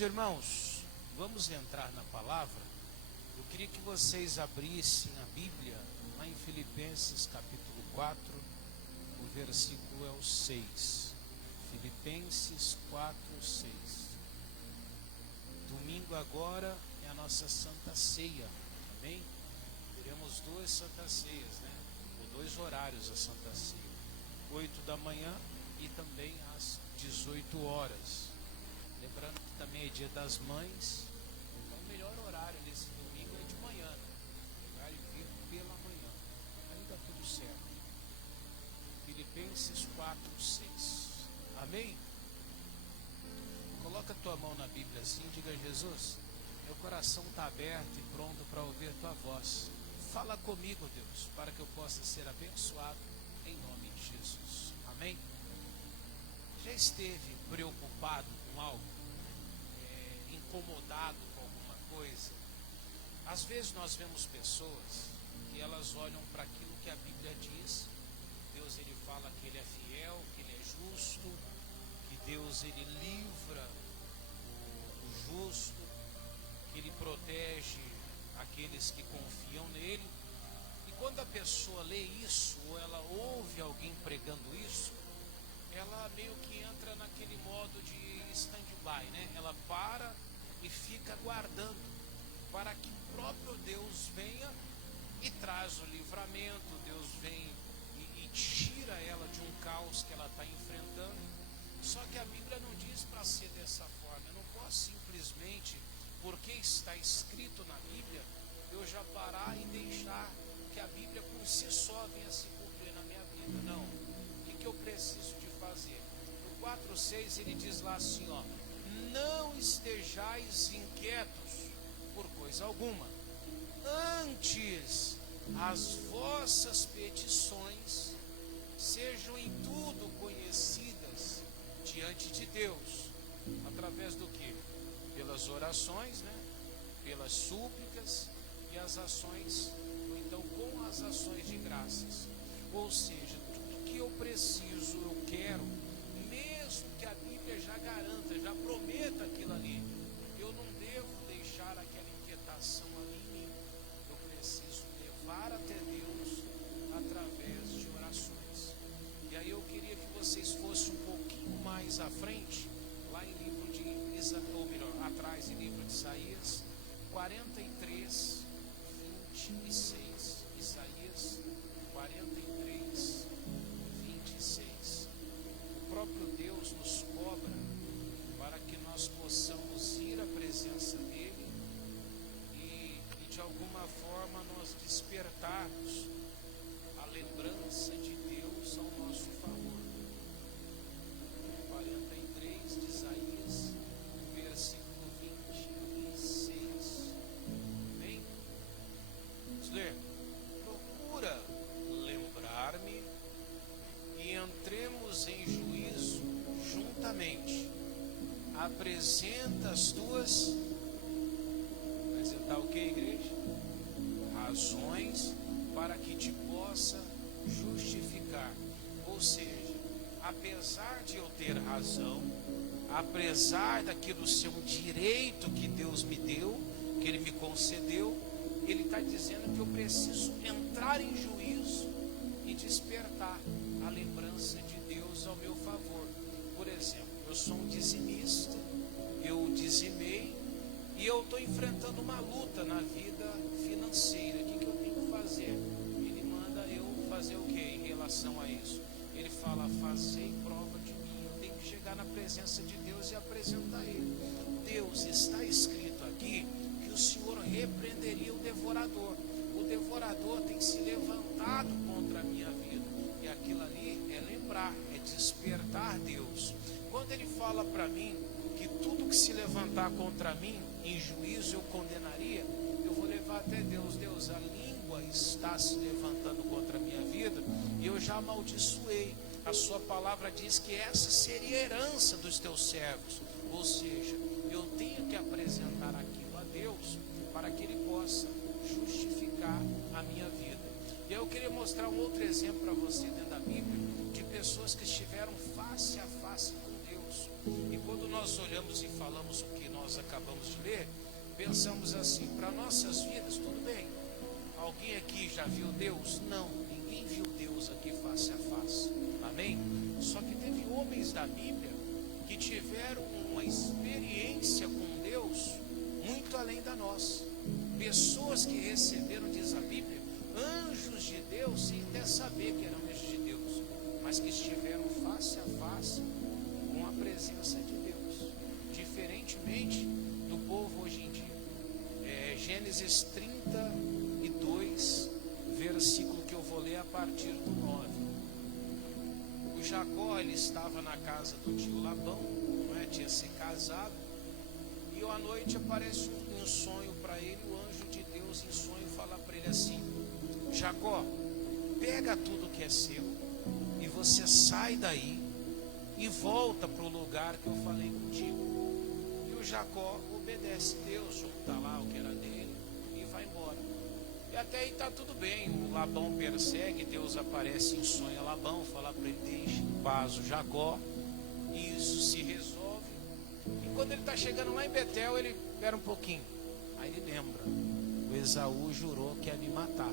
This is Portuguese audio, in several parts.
Irmãos, vamos entrar na palavra. Eu queria que vocês abrissem a Bíblia lá em Filipenses capítulo 4, o versículo é o 6. Filipenses 4, 6. Domingo agora é a nossa Santa Ceia, amém? Teremos duas Santas Ceias, né? Ou dois horários a Santa Ceia, 8 da manhã e também às 18 horas. Lembrando que também é dia das mães, então o melhor horário nesse domingo é de manhã, né? Horário vir pela manhã, aí dá tudo certo. Filipenses 4, 6, amém? Coloca a tua mão na Bíblia assim e diga: Jesus, meu coração está aberto e pronto para ouvir a tua voz. Fala comigo, Deus, para que eu possa ser abençoado em nome de Jesus, amém? Já esteve preocupado com algo? Incomodado com alguma coisa? Às vezes nós vemos pessoas que elas olham para aquilo que a Bíblia diz. Deus, ele fala que ele é fiel, que ele é justo, que Deus, ele livra o justo, que ele protege aqueles que confiam nele. E quando a pessoa lê isso, ou ela ouve alguém pregando isso, ela meio que entra naquele modo de stand-by, né? Ela para e fica aguardando para que o próprio Deus venha e traz o livramento. Deus vem e tira ela de um caos que ela está enfrentando. Só que a Bíblia não diz para ser dessa forma. Eu não posso simplesmente, porque está escrito na Bíblia, eu já parar e deixar que a Bíblia por si só venha se cumprir na minha vida. Não. O que eu preciso de fazer? No 4,6 ele diz lá assim, ó: não estejais inquietos por coisa alguma, antes as vossas petições sejam em tudo conhecidas diante de Deus, através do que? Pelas orações, né? Pelas súplicas e as ações, ou então com as ações de graças. Ou seja, tudo que eu preciso, eu quero, mesmo que a Bíblia já garanta, já prometa aquilo ali, eu não devo deixar aquela inquietação ali em mim. Eu preciso levar até Deus através de orações. E aí eu queria que vocês fossem um pouquinho mais à frente, lá em livro de Isaías, ou melhor, atrás em livro de Isaías 43, 26. Isaías 43, 26. O próprio Deus nos cobra para que nós possamos ir à presença dele e de alguma forma nós despertarmos a lembrança de Deus ao nosso favor. 43 de Isaías, versículo 26. Amém? Vamos ler. Procura lembrar-me e entremos em juízo juntamente. Apresenta as tuas, apresentar o que, igreja? Razões para que te possa justificar. Ou seja, apesar de eu ter razão, apesar daquilo ser um direito que Deus me deu, que Ele me concedeu, Ele está dizendo que eu preciso entrar em juízo e despertar a lembrança de Deus ao meu favor. Por exemplo, eu sou um dizimista, eu dizimei e eu estou enfrentando uma luta na vida financeira. O que eu tenho que fazer? Ele manda eu fazer o que em relação a isso? Ele fala: fazei prova de mim. Eu tenho que chegar na presença de Deus e apresentar Ele. Deus, está escrito aqui que o Senhor repreenderia o devorador. O devorador tem se levantado contra a minha vida. E aquilo ali é lembrar, é despertar Deus. Quando Ele fala para mim que tudo que se levantar contra mim, em juízo eu condenaria, eu vou levar até Deus. Deus, a língua está se levantando contra a minha vida e eu já amaldiçoei. A sua palavra diz que essa seria a herança dos teus servos. Ou seja, eu tenho que apresentar aquilo a Deus para que Ele possa justificar a minha vida. E eu queria mostrar um outro exemplo para você dentro da Bíblia, de pessoas que estiveram face a face com Deus. E quando nós olhamos e falamos o que nós acabamos de ler, pensamos assim, para nossas vidas, tudo bem. Alguém aqui já viu Deus? Não, ninguém viu Deus aqui face a face. Amém? Só que teve homens da Bíblia que tiveram uma experiência com Deus muito além da nossa. Pessoas que receberam, diz a Bíblia, anjos de Deus, sem até saber que eram anjos de Deus, mas que estiveram face a face com a presença de Deus, diferentemente do povo hoje em dia. Gênesis 32, versículo que eu vou ler a partir do 9. O Jacó, ele estava na casa do tio Labão, tinha se casado, e à noite aparece um sonho para ele. O anjo de Deus em sonho fala para ele assim: Jacó, pega tudo que é seu e você sai daí e volta para o lugar que eu falei contigo. E o Jacó obedece Deus, junta lá o que era dele e vai embora. E até aí está tudo bem. O Labão persegue, Deus aparece em sonho a Labão, fala para ele: deixe em paz o Jacó. E isso se resolve. E quando ele está chegando lá em Betel, ele espera um pouquinho. Aí ele lembra: o Esaú jurou que ia me matar.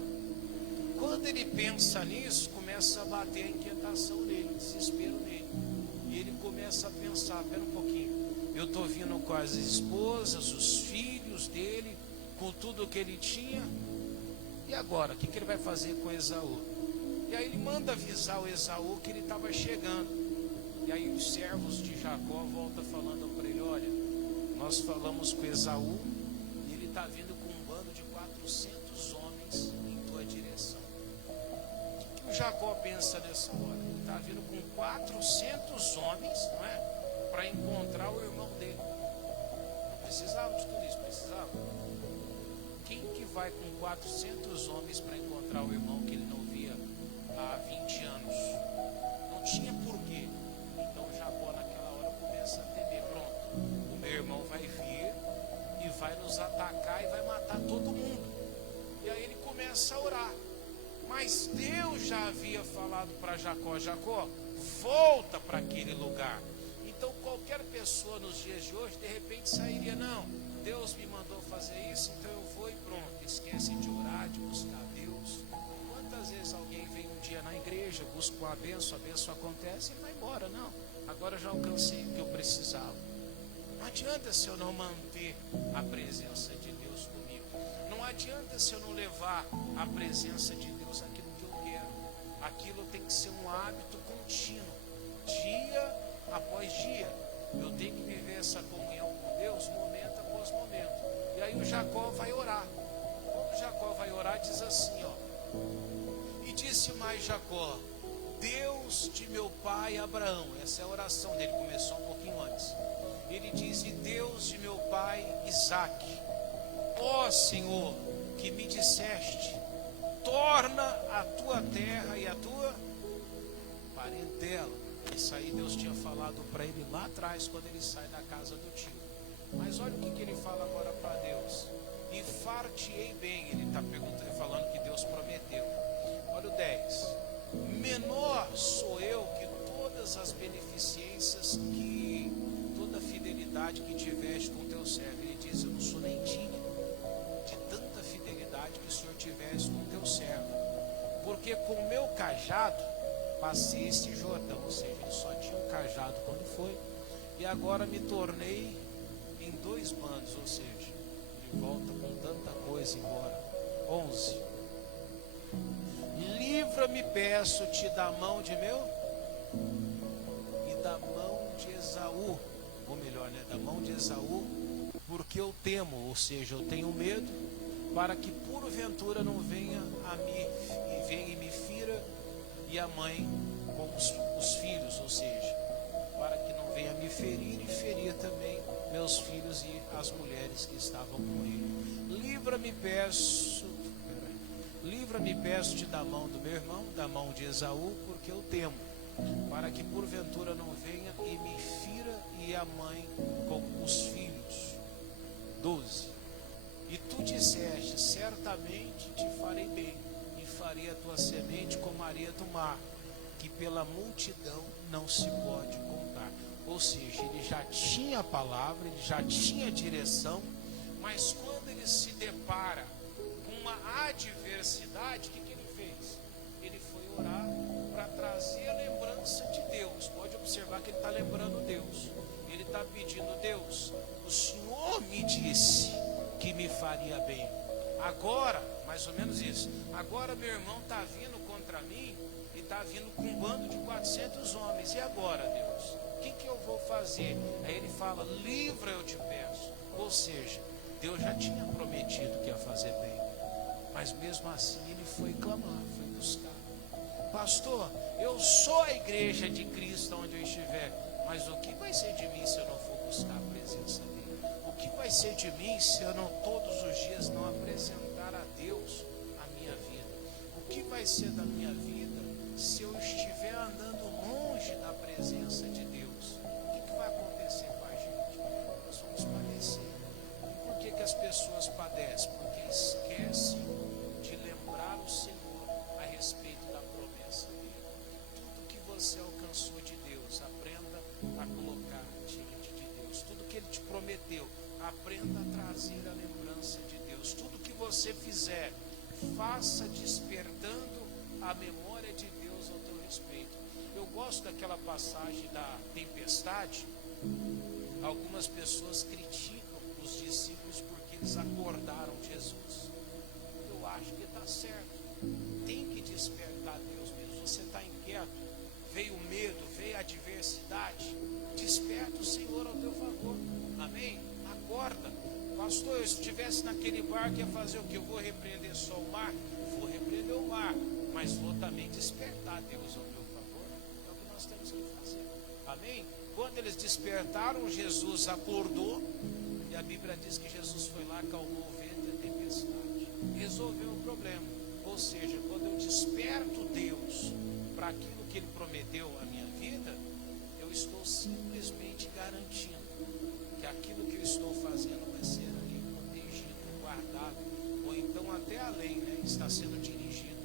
Quando ele pensa nisso, começa a bater a inquietação nele, desespero nele. E ele começa a pensar: espera um pouquinho, eu estou vindo com as esposas, os filhos dele, com tudo que ele tinha. E agora, o que ele vai fazer com Esaú? E aí ele manda avisar o Esaú que ele estava chegando. E aí os servos de Jacó voltam falando para ele: olha, nós falamos com Esaú e ele está vindo com um bando de 400 homens em tua direção. O que o Jacó pensa nessa hora? Ele está vindo com 400 homens, não é? Para encontrar o irmão dele. Não precisava de tudo isso, precisava. Quem que vai com 400 homens para encontrar o irmão que ele não via há 20 anos? Não tinha porquê. Então Jacó naquela hora começa a temer: pronto, o meu irmão vai vir e vai nos atacar e vai matar todo mundo. E aí ele começa a orar. Mas Deus já havia falado para Jacó: Jacó, volta para aquele lugar. Então qualquer pessoa nos dias de hoje de repente sairia: não, Deus me mandou fazer isso, então eu vou e pronto. Esquece de orar, de buscar Deus. Quantas vezes alguém vem um dia na igreja, busca uma benção, a benção acontece e vai embora? Não, agora eu já alcancei o que eu precisava. Não adianta se eu não manter a presença de Deus comigo. Não adianta se eu não levar a presença de Deus aquilo que eu quero. Aquilo tem que ser um hábito contínuo, dia após dia. Eu tenho que viver essa comunhão com Deus momento após momento. E aí o Jacó vai orar. Quando Jacó vai orar, diz assim, ó: e disse mais Jacó: Deus de meu pai Abraão. Essa é a oração dele, começou um pouquinho antes. Ele diz: e Deus de meu pai Isaque, ó Senhor, que me disseste: torna a tua terra e a tua parentela. Isso aí Deus tinha falado para ele lá atrás, quando ele sai da casa do tio. Mas olha o que ele fala agora para Deus: e far-te-ei bem. Ele está falando que Deus prometeu. Olha o 10: menor sou eu que todas as beneficências, que toda a fidelidade que tiveste com teu servo. Ele diz: eu não sou nem digno de tanta fidelidade que o Senhor tivesse com teu servo, porque com o meu cajado passei este Jordão. Ou seja, ele só tinha um cajado quando foi, e agora me tornei em 2 bandos. Ou seja, ele volta com tanta coisa embora. 11: livra-me, peço-te, da mão de meu e da mão de Esaú, ou melhor, da mão de Esaú, porque eu temo, ou seja, eu tenho medo, para que porventura não venha e me fira, e a mãe com os filhos, ou seja, para que não venha me ferir e ferir também meus filhos e as mulheres que estavam com ele. Livra-me, peço-te, da mão do meu irmão, da mão de Esaú, porque eu temo, para que porventura não venha e me fira, e a mãe com os filhos. 12: e tu disseste: certamente te farei bem, e farei a tua semente como a areia do mar, que pela multidão não se pode contar. Ou seja, ele já tinha a palavra, ele já tinha a direção, mas quando ele se depara com uma adversidade, o que ele fez? Ele foi orar para trazer a lembrança de Deus. Pode observar que ele está lembrando Deus. Ele está pedindo: Deus, o Senhor me disse que me faria bem. Agora, mais ou menos isso, agora meu irmão está vindo contra mim e está vindo com um bando de 400 homens. E agora, Deus? O que eu vou fazer? Aí ele fala: livra, eu te peço. Ou seja, Deus já tinha prometido que ia fazer bem, mas mesmo assim ele foi clamar, foi buscar. Pastor, eu sou a igreja de Cristo onde eu estiver, mas o que vai ser de mim se eu não for buscar a presença dele? O que vai ser de mim se eu não todos os dias não apresentar a Deus a minha vida? O que vai ser da minha vida se eu estiver andando longe da presença de Deus? O que vai acontecer com a gente? Nós vamos padecer. E por que as pessoas padecem? Porque esquecem de lembrar o Senhor a respeito da promessa dele. Tudo que você alcançou de Deus, aprenda a colocar diante de Deus. Tudo que ele te prometeu, aprenda a trazer a lembrança de Deus. Tudo que você fizer, faça despertando a memória de Deus ao teu respeito. Eu gosto daquela passagem da tempestade. Algumas pessoas criticam os discípulos porque eles acordaram Jesus. Eu acho que está certo. Tem que despertar Deus mesmo. Você está inquieto, veio o medo, veio a adversidade, desperta o Senhor ao teu favor. Amém? Acorda. Pastor, eu estivesse naquele barco, ia fazer o que? Eu vou repreender só o mar? Vou repreender o mar, mas vou também despertar Deus ao meu favor. É o que nós temos que fazer. Amém? Quando eles despertaram, Jesus acordou, e a Bíblia diz que Jesus foi lá, acalmou o vento e a tempestade, resolveu o problema. Ou seja, quando eu desperto Deus para aquilo que Ele prometeu à minha vida, eu estou simplesmente garantindo que aquilo que eu estou fazendo vai ser ali protegido, guardado, ou então até além, né, está sendo dirigido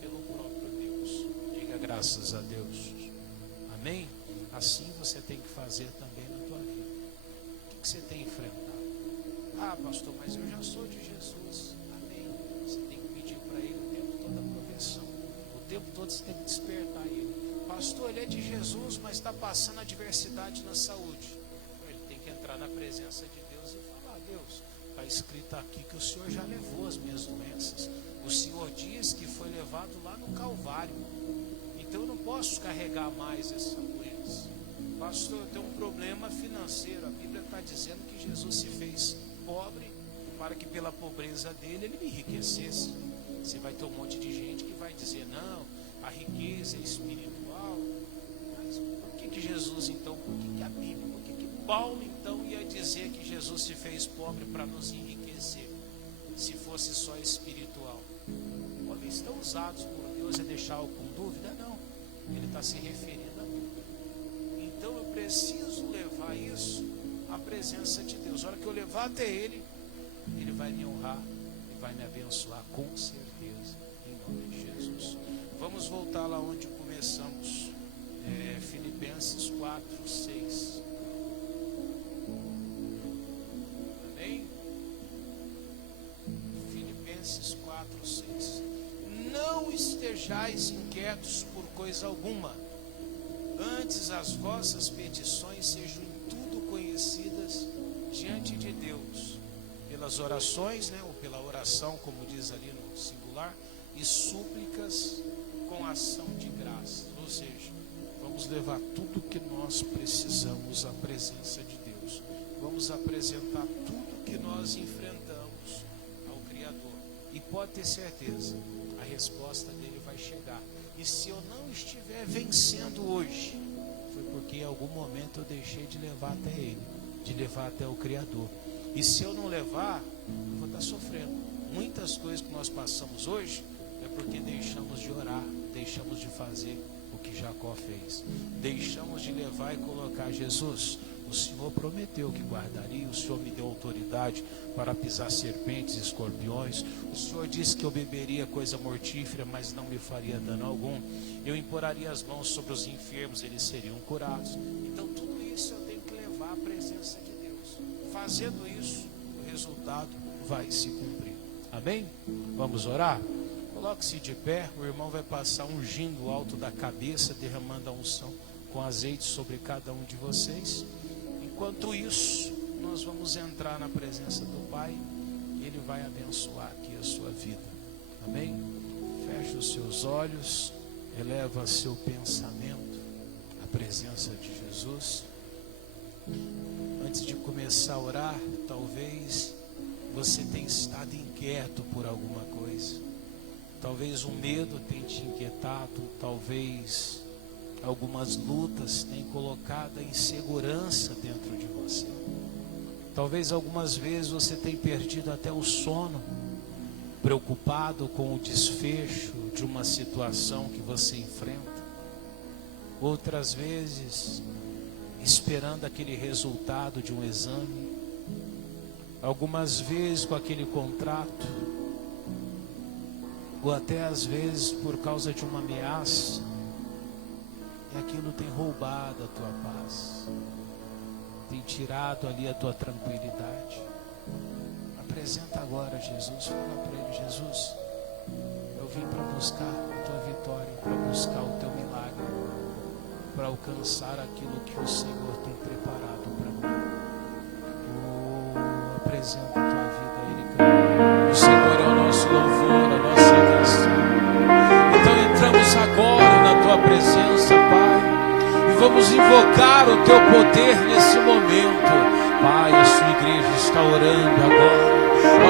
pelo próprio Deus. Diga graças a Deus. Amém? Assim você tem que fazer também na tua vida. O que você tem enfrentado? Ah, pastor, mas eu já sou de Jesus. Amém? Você tem que pedir para Ele o tempo todo a proteção. O tempo todo você tem que despertar Ele. Pastor, ele é de Jesus, mas está passando adversidade na saúde. Ele tem que entrar na presença de Deus e falar: Deus, está escrito aqui que o Senhor já levou as minhas doenças. O Senhor diz que foi levado lá no Calvário. Então eu não posso carregar mais essa doença. Pastor, eu tenho um problema financeiro. A Bíblia está dizendo que Jesus se fez pobre para que pela pobreza dele ele me enriquecesse. Você vai ter um monte de gente que vai dizer: não, a riqueza é espiritual. Mas por que Jesus então, por que a Bíblia, por que Paulo então ia dizer que Jesus se fez pobre para nos enriquecer, se fosse só espiritual? Homens tão usados por Deus é deixá-lo com dúvida? Não, ele está se referindo a Bíblia. Então eu preciso levar isso à presença de Deus. A hora que eu levar até Ele, Ele vai me honrar e vai me abençoar com certeza, em nome de Jesus. Vamos voltar lá onde começamos, Filipenses 4, 6. Amém? Filipenses 4, 6. Não estejais inquietos por coisa alguma, antes as vossas petições sejam em tudo conhecidas diante de Deus, pelas orações, né, ou pela oração, como diz ali no singular, e súplicas com ação de graças. Ou seja, vamos levar tudo que nós precisamos à presença de Deus. Vamos apresentar tudo que nós enfrentamos ao Criador. E pode ter certeza, a resposta dele vai chegar. E se eu não estiver vencendo hoje, foi porque em algum momento eu deixei de levar até Ele, de levar até o Criador. E se eu não levar, eu vou estar sofrendo. Muitas coisas que nós passamos hoje é porque deixamos de orar, deixamos de fazer o que Jacó fez. Deixamos de levar e colocar: Jesus, o Senhor prometeu que guardaria, o Senhor me deu autoridade para pisar serpentes e escorpiões, o Senhor disse que eu beberia coisa mortífera, mas não me faria dano algum, eu imporaria as mãos sobre os enfermos, eles seriam curados. Então tudo isso fazendo isso, o resultado vai se cumprir. Amém? Vamos orar? Coloque-se de pé, o irmão vai passar ungindo o alto da cabeça, derramando a unção com azeite sobre cada um de vocês. Enquanto isso, nós vamos entrar na presença do Pai e Ele vai abençoar aqui a sua vida. Amém? Feche os seus olhos, eleva seu pensamento à presença de Jesus. Antes de começar a orar, talvez você tenha estado inquieto por alguma coisa. Talvez um medo tenha te inquietado, talvez algumas lutas tenham colocado a insegurança dentro de você. Talvez algumas vezes você tenha perdido até o sono, preocupado com o desfecho de uma situação que você enfrenta. Outras vezes, esperando aquele resultado de um exame. Algumas vezes com aquele contrato, ou até às vezes por causa de uma ameaça, e aquilo tem roubado a tua paz, tem tirado ali a tua tranquilidade. Apresenta agora Jesus, fala para Ele: Jesus, eu vim para buscar a tua vitória, para buscar o teu milagre, para alcançar aquilo que o Senhor tem preparado para mim. Apresenta a tua vida a Ele, cara. O Senhor é o nosso louvor, a nossa canção. Então entramos agora na tua presença, Pai, e vamos invocar o teu poder nesse momento. Pai, a sua igreja está orando agora.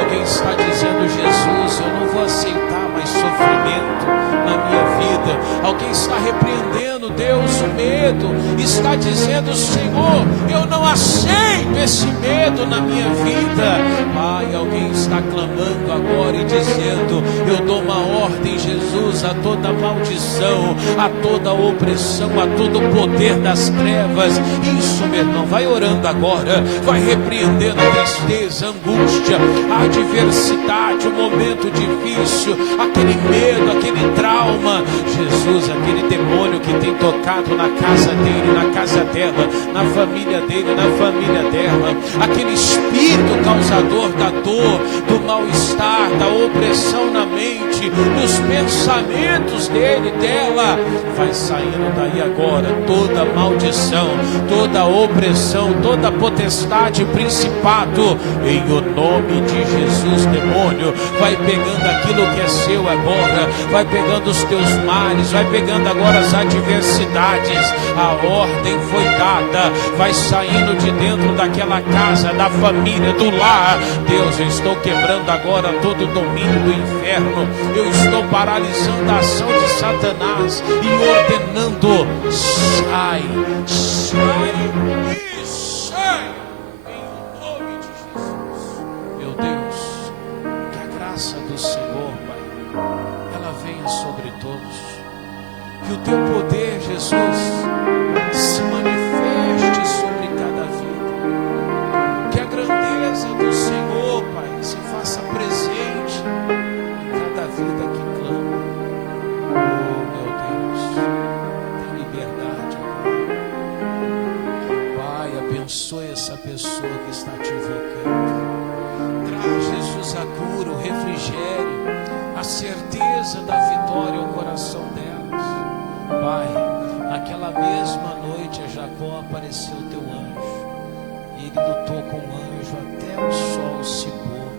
Alguém está dizendo: Jesus, eu não vou aceitar mais sofrimento na minha vida. Alguém está repreendendo, Deus, o medo. Está dizendo: Senhor, eu não aceito esse medo na minha vida. Pai, alguém está clamando agora e dizendo: eu dou uma ordem, Jesus, a toda maldição, a toda opressão, a todo poder das trevas. Isso, meu irmão, vai orando agora. Vai repreendendo a tristeza, a angústia, a adversidade, o momento difícil, aquele medo, aquele trauma. Jesus, aquele demônio que tem tocado na casa dele, na casa dela, na família dele, na família dela, aquele espírito causador da dor, do mal-estar, da opressão na mente, nos pensamentos dele, dela, vai saindo daí agora toda maldição, toda opressão, toda potestade, principado, em o nome de Jesus. Demônio, vai pegando aquilo que é seu agora, vai pegando os teus males, vai pegando agora as adversidades. A ordem foi dada, vai saindo de dentro daquela casa, da família, do lar. Deus, eu estou quebrando agora todo o domínio do inferno, eu estou paralisando a ação de Satanás e ordenando: sai, sai e sai, em nome de Jesus. Meu Deus, que a graça do Senhor, Pai, ela venha sobre todos, que o teu poder, Jesus, se manifeste sobre cada vida, que a grandeza do Senhor, Pai, se faça presente em cada vida que clama. Oh, meu Deus, tem liberdade agora. Pai, abençoe essa pessoa que está te invocando. Traz, Jesus, a cura, o refrigério, a certeza da vitória ao coração delas. Pai, naquela mesma noite a Jacó apareceu o teu anjo, e ele lutou com o anjo até o sol se pôr.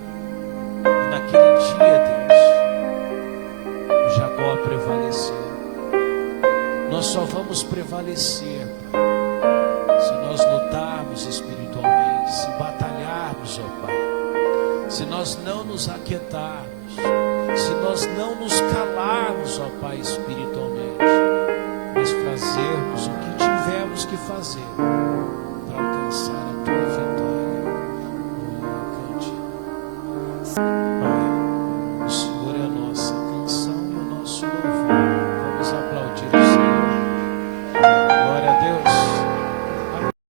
E naquele dia, Deus, Jacó prevaleceu. Nós só vamos prevalecer, Pai, se nós lutarmos espiritualmente, se batalharmos, ó Pai, se nós não nos aquietarmos, se nós não nos calarmos